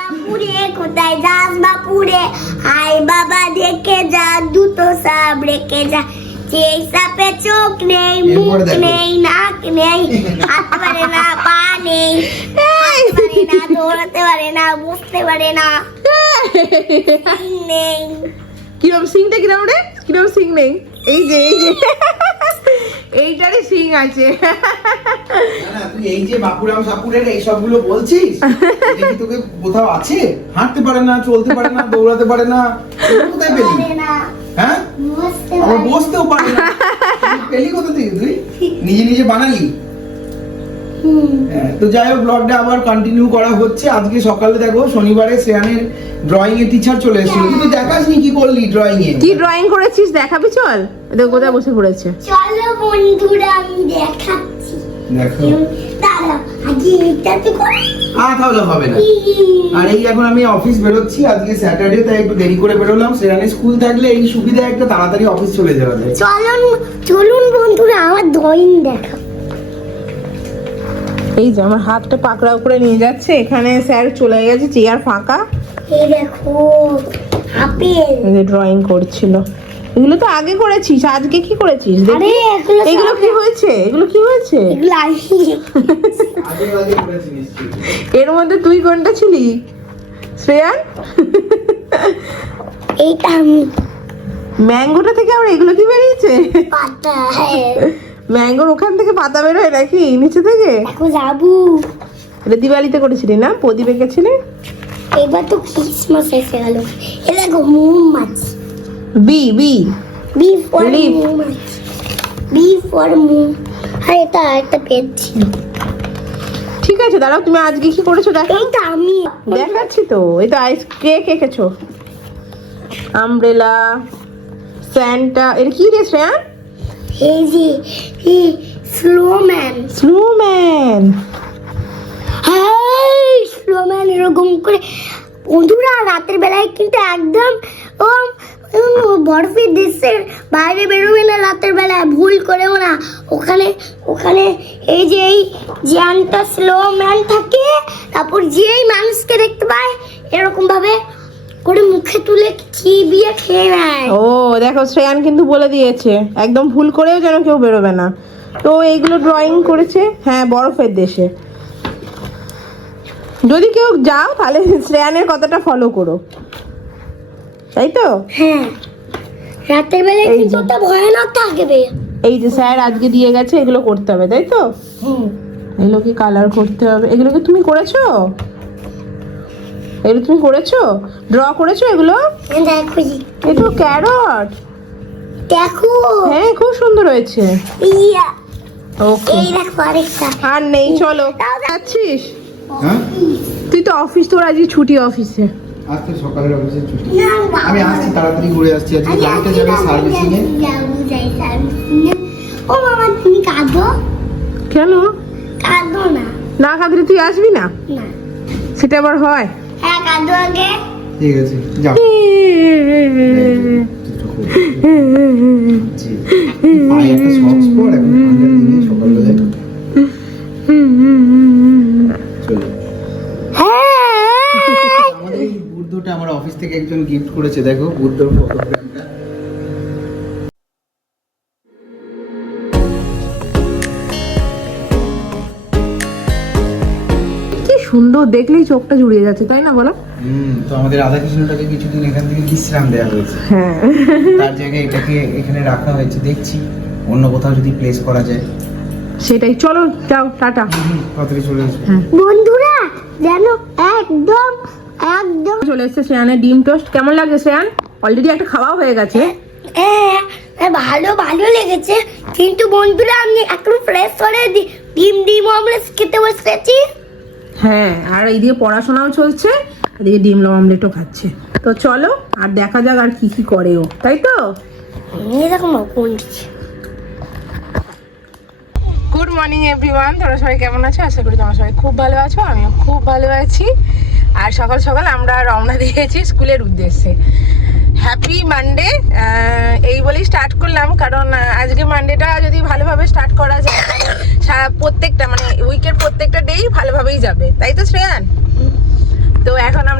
বাপুরে কোথায় যাস বাপুরে, আয় বাবা দেখে যা, দুটো সাপ রেখে যা, সেই সাপে চোখ নেই, মুখ নেই, নাক নেই, হাঁটতে পারে না, পা নেই, হাঁটতে পারে না, দৌড়াতে পারে না, বসতে পারে না, সিং নেই। কিরম সিংটা কিরম রে, কিরম সিং নেই? এই যে এইটারে সিং আছে। না তুই এই যে বাপুরাম সাপুরের এই সবগুলো বলছিস, এটা কি তোকে কোথাও আছে? হাঁটতে পারে না, চলতে পারে না, দৌড়াতে পারে না, এগুলো কোথায় পেলি? পারে না, হ্যাঁ, বসতে আবার পারে না। বসতেও পারে না, তুই পেলি কোথা থেকে? তুই নিজে নিজে বানালি? হ্যাঁ, তো যাই হোক ব্লগটা আবার কন্টিনিউ করা হচ্ছে। আজকে সকালে দেখো শনিবারে শ্রেয়ানের ড্রয়িং এর টিচার চলে এসেছিল। তুই দেখাসনি কি করলি ড্রয়িং এ? কি ড্রয়িং করেছিস দেখাবি? চল দেখো কোথায় বসে পড়েছে। চলো বন্ধুরা আমি দেখাচ্ছি। দেখো দাঁড়া আগে এটা তো করে। তাহলে হবে না। আর এই এখন আমি অফিস বেরোচ্ছি, আজকে স্যাটারডে, তাই একটু দেরি করে বেরোলাম। শ্রেয়ানের স্কুল থাকলে এই সুবিধা, একটা তাড়াতাড়ি অফিস চলে যাওয়া যায়। চলুন বন্ধুরা আমার ড্রয়িং দেখা। এই যে আমার হাতটা পাকড়াও করে নিয়ে যাচ্ছে, এখানে স্যার চলে গেছে, চেয়ার ফাঁকা, এই দেখো আপেল। এই যে ড্রয়িং করছিল। এগুলো তো আগে করেছিস, আজকে কি করেছিস দেখি? আরে এগুলো কি হয়েছে? এগুলো কি হয়েছে? এগুলো আগে আগে করেছি নিশ্চয়ই। এর মধ্যে তুই কোনটা ছিলি শ্রেয়ান? এইটা আমি ম্যাঙ্গোটা থেকে আবার এগুলো কি বেরিয়েছে? পাতা। ম্যাঙ্গোর ওখান থেকে পাতা বেরোয় নাকি নিচে থেকে? দেখো যাবু, এটা দিওয়ালিতে করেছিলি না? প্রদীপ এঁকেছিলি? এবার তো ক্রিসমাস এসে গেল। এ দেখো মৌমাছি। B B B for Leaf. মৌমাছি, বি ফর মৌ। আর এটা একটা পেজ ছিল। ঠিক আছে, দাঁড়াও, তুমি আজকে কি করেছো দেখো। এইটা আমি দেখাচ্ছি তো, এই তো আইস কেক এঁকেছো, আমব্রেলা, স্যান্টা। এটা কি রে শ্রেয়ান? এই যে স্লোম্যান। স্নোম্যান। হাই স্লোম্যান এরকম করে। বন্ধুরা রাতের বেলায় কিন্তু একদম বরফের দেশের বাইরে বেরোবে না রাতের বেলায়, ভুল করেও না। ওখানে ওখানে এই যে এই জ্যানটা স্লোম্যান থাকে, তারপর যেই মানুষকে দেখতে পায় এরকম ভাবে করে মুখে তুলে চিবিয়ে খেয়ে নেয়। ও দেখো, শ্রেয়ান কিন্তু বলে দিয়েছে একদম ভুল করেও যেন কেউ বেরোবে না। তো এইগুলো ড্রয়িং করেছে, হ্যাঁ, বরফের দেশে। যদি কেউ যাও তাহলে শ্রেয়ানের কথাটা ফলো করো, তাই তো? হ্যাঁ, রাতের বেলায় এই কিন্তু যে। ওটা ভয়ানক থাকবে। এই যে স্যার আজকে দিয়ে গেছে, এগুলো করতে হবে, তাই তো? এগুলোকে কালার করতে হবে। এগুলোকে তুমি করেছো? এগুলো তুমি করেছো, ড্র করেছো এগুলো? দেখো এই তো ক্যারট। দেখো হ্যাঁ, খুব সুন্দর হয়েছে। ইয়া, ওকে, এই দেখো আরেকটা। আর নেই, চলো যাচ্ছিস? হ্যাঁ, তুই তো অফিস, তোর আজকে ছুটি অফিসে। আজ তো সকালের অফিসে ছুটি। আমি আসছি, তাড়াতাড়ি ঘুরে আসছি। আজকে গাড়িটা যাবে সার্ভিসিং এ। ও মামা তুমি কাঁদো? কেন কাঁদো না। না কাঁদলে তুই আসবি না? না, সেটা আবার হয়? হ্যাঁ কাঁদো আগে। ঠিক আছে, যাও। জি। পায়ে একটা সক্স পর, এখন ঠান্ডার দিনে সকালবেলায় চলো। হ্যাঁ আমাদের এই বুদ্ধটা আমার অফিস থেকে একজন গিফট করেছে, দেখো বুদ্ধর ফটোগ্রাফটা। কি সুন্দর, দেখলেই চোখটা জুড়িয়ে যাচ্ছে, তাই না বলো? তো আমাদের রাধাকৃষ্ণটাকে কিছুদিন এখান থেকে বিশ্রাম দেওয়া হয়েছে, হ্যাঁ, তার জায়গায় এটাকে এখানে রাখা হয়েছে। দেখছি অন্য কোথাও যদি প্লেস করা যায়। সেটাই। চলো যাও, টাটা। তাড়াতাড়ি চলে আসবে। বন্ধুরা জানো একদম একদম চলে এসছে শ্রেয়ানের ডিম টোস্ট। কেমন লাগছে শ্রেয়ান? অলরেডি একটা খাওয়া হয়ে গেছে। ভালো ভালো লেগেছে, কিন্তু বন্ধুরা আমি এখন ফ্রেশ করে ডিম অমলেট খেতে বসেছি। হ্যাঁ, আর এইদিকে পড়াশোনাও চলছে, এদিকে ডিম অমলেটও খাচ্ছে। তো চলো আর দেখা যাক আর কি কি করে ও, তাই তো? এরকম কোন গুড মর্নিং এভরিওয়ান, তোমরা সবাই কেমন আছো? আশা করি তোমরা সবাই খুব ভালো আছো, আমিও খুব ভালো আছি। আর সকাল সকাল আমরা রওনা দিয়েছি স্কুলের উদ্দেশ্যে। হ্যাপি মানডে এই বলেই স্টার্ট করলাম, কারণ আজকে মানডেটা যদি ভালোভাবে স্টার্ট করা যায়, প্রত্যেকটা মানে উইকের প্রত্যেকটা ডেই ভালোভাবেই যাবে, তাই তো শ্রেয়ান? তো এখন আমরা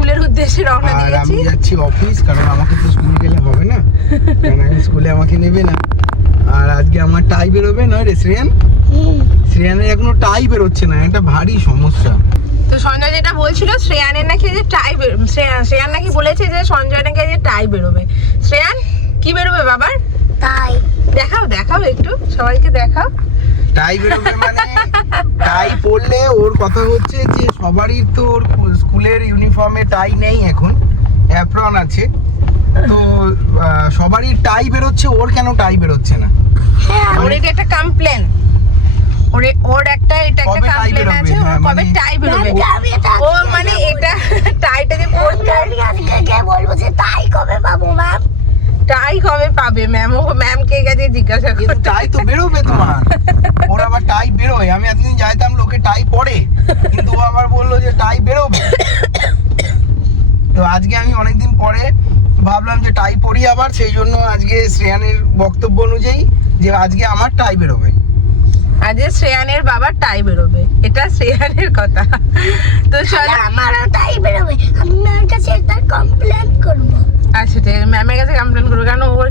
স্কুলের উদ্দেশ্যে রওনা আর দিয়েছি। আমি যাচ্ছি অফিস, কারণ আমাকে তো স্কুল গেলে হবে না, কারণ আমি স্কুলে আমাকে নেবে না। আর আজকে আমার টাই বেরোবে নয় রে শ্রেয়ান? শ্রেয়ানের এখনো টাই বেরোচ্ছে না, এটা ভারী সমস্যা। তো সঞ্জয় যেটা বলছিল শ্রেয়ানের নাকি যে টাই শ্রেয়ান নাকি বলেছে যে সঞ্জয় নাকি যে টাই বেরোবে। শ্রেয়ান কি বেরোবে বাবার? তাই দেখাও দেখাও একটু সবাইকে দেখাও। টাই বেরোবে মানে টাই পরলে ওর কথা হচ্ছে যে সবারই তো ওর স্কুলের ইউনিফর্মে টাই নেই, এখন অ্যাপ্রন আছে, তো সবারই টাই বেরোচ্ছে, ওর কেন টাই বেরোচ্ছে না? ওর এটা একটা কমপ্লেন, ওর একটা এটা একটা কবে tie কমপ্লেন বেরোবে? আছে, হ্যাঁ, কবে মানে- টাই বেরোবে। ও মানে এটা টাইটা যে পড়তে আজকে বলবো যে তাই কবে পাবো ম্যাম? টাই কবে পাবে ম্যাম? ও ম্যামকে কাছে জিজ্ঞাসা কিন্তু করতে। টাই তো বেরোবে তোমার, ওর আবার টাই বেরোয়। আমি এতদিন যাইতাম লোকে টাই পরে, কিন্তু ও আবার বললো যে টাই বেরোবে। তো আজকে আমি অনেকদিন পরে ভাবলাম যে টাই পরি আবার, সেই জন্য আজকে শ্রেয়ানের বক্তব্য অনুযায়ী যে আজকে আমার টাই বেরোবে। আজকে শ্রেয়ানের বাবার টাই বেরোবে, এটা শ্রেয়ানের কথা। তো চলো আমারও তাই বেরোবে, আমি ম্যামের কাছে তার কমপ্লেন করবো। আচ্ছা ঠিক আছে, ম্যামের কাছে কমপ্লেন করবো, কারণ ওর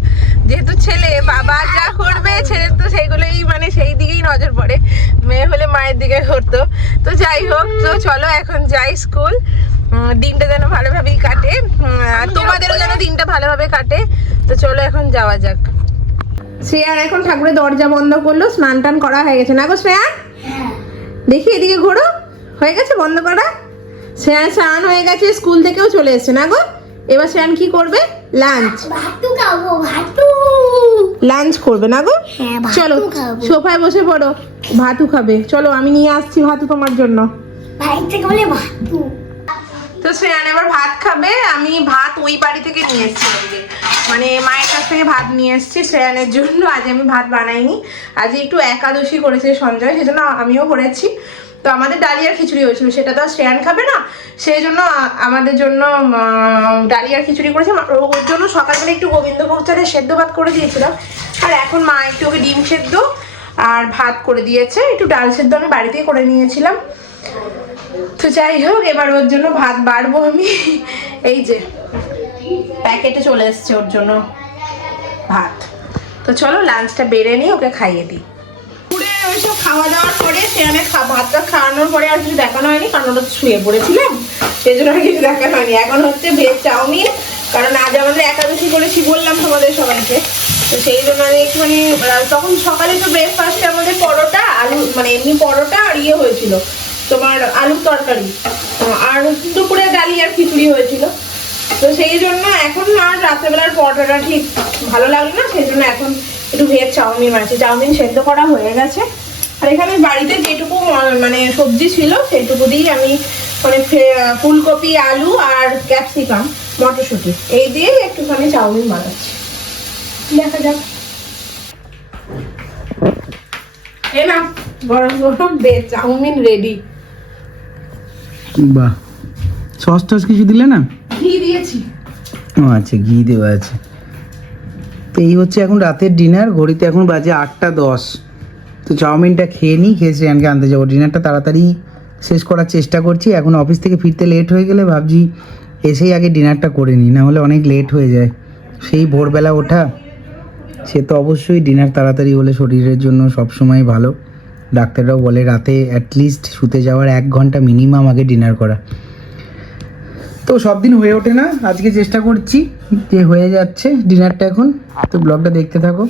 যেহেতু ছেলে, বাবা যা করবে ছেলের তো সেইগুলোই মানে সেই দিকেই নজর পড়ে, মেয়ে হলে মায়ের দিকে করতো। তো যাই হোক, তো চলো এখন যাই স্কুল। দিনটা যেন ভালোভাবেই কাটে, আর তোমাদেরও যেন দিনটা ভালোভাবে কাটে। তো চলো এখন যাওয়া যাক। শ্রেয়ান এখন ঠাকুরের দরজা বন্ধ করলো, স্নান টান করা হয়ে গেছে না গো শ্রেয়ান? দেখি এদিকে ঘোরো, হয়ে গেছে বন্ধ করা? শ্রেয়ান স্নান হয়ে গেছে, স্কুল থেকেও চলে এসেছে না গো? এবার শ্রেয়ান কি করবে? লাঞ্চ। ভাতু খাবো, ভাতু। লাঞ্চ করবে না গো? হ্যাঁ, ভাতু চলো খাবো। সোফায় বসে পড়ো, ভাতু খাবে। চলো আমি নিয়ে আসছি ভাতু তোমার জন্য। ভাই থেকে বলে ভাতু। তো শ্রেয়ান এবার ভাত খাবে। আমি ভাত ওই বাড়ি থেকে নিয়ে এসেছি আজকে, মানে মায়ের কাছ থেকে ভাত নিয়ে এসেছি শ্রেয়ানের জন্য। আজ আমি ভাত বানাইনি, আজ একটু একাদশী করেছে সঞ্জয়, সেজন্য আমিও করেছি। তো আমাদের ডালিয়ার খিচুড়ি হয়েছিল, সেটা তো আর শ্রেয়ান খাবে না, সেই জন্য আমাদের জন্য ডালিয়ার খিচুড়ি করেছে। ওর জন্য সকালবেলা একটু গোবিন্দভোগ চালের সেদ্ধ ভাত করে দিয়েছিলাম, আর এখন মা একটু ওকে ডিম সেদ্ধ আর ভাত করে দিয়েছে। একটু ডাল সেদ্ধ আমি বাড়িতেই করে নিয়েছিলাম। তো যাই হোক, এবার ওর জন্য ভাত বাড়বো আমি। এই যে প্যাকেটে চলে এসছে ওর জন্য ভাত। তো চলো লাঞ্চটা বেড়ে নিই, ওকে খাইয়ে দিই। পুরে ওইসব খাওয়া দাওয়ার পরে সেখানে ভাতটা খাওয়ানোর পরে আর কিছু দেখানো হয়নি, কারণ ওটা শুয়ে পড়েছিলাম, সেই জন্য আর কিছু দেখানো হয়নি। এখন হচ্ছে ভেজ চাউমিন, কারণ আজ আমাদের একাদশী করেছি বললাম তোমাদের সবাইকে। তো সেই জন্য আমি একটুখানি, তখন সকালে তো ব্রেকফাস্টে আমাদের পরোটা আলু, মানে এমনি পরোটা আর ইয়ে হয়েছিল তোমার আলুর তরকারি, আর দুপুরে ডালি আর খিচুড়ি হয়েছিল। তো সেই জন্য এখন আর রাত্রেবেলার পরোটাটা ঠিক ভালো লাগলো না, সেই জন্য এখন একটু ভেজ চাউমিন বানাচ্ছি। চাউমিন সেদ্ধ করা হয়ে গেছে, আর এখানে বাড়িতে যেটুকু মানে সবজি ছিল সেইটুকু দিয়েই আমি মানে ফুলকপি, আলু আর ক্যাপসিকাম, মটরশুঁটি এই দিয়েই একটুখানি চাউমিন বানাচ্ছি। দেখা যাক। এ না, গরম গরম ভেজ চাউমিন রেডি। বাহ, সস টস কিছু দিলে না? ঘি দিয়েছি। ও আচ্ছা, ঘি দেওয়া আছে। তো এই হচ্ছে এখন রাতের ডিনার। ঘড়িতে এখন বাজে 8:10। তো চাউমিনটা খেয়ে নিই, খেয়ে শ্রেয়ানকে আনতে যাবো। ডিনারটা তাড়াতাড়ি শেষ করার চেষ্টা করছি, এখন অফিস থেকে ফিরতে লেট হয়ে গেলে ভাবছি এসেই আগে ডিনারটা করে নিই, না হলে অনেক লেট হয়ে যায়। সেই ভোরবেলা ওঠা, সে তো অবশ্যই ডিনার তাড়াতাড়ি হলে শরীরের জন্য সবসময় ভালো। ডাক্তাররাও বলে রাতে অ্যাটলিস্ট শুতে যাওয়ার 1 ঘন্টা মিনিমাম আগে ডিনার করা। তো সব দিন হয়ে ওঠে না, আজকে চেষ্টা করছি যে হয়ে যাচ্ছে ডিনারটা এখন। তো ব্লগটা দেখতে থাকো।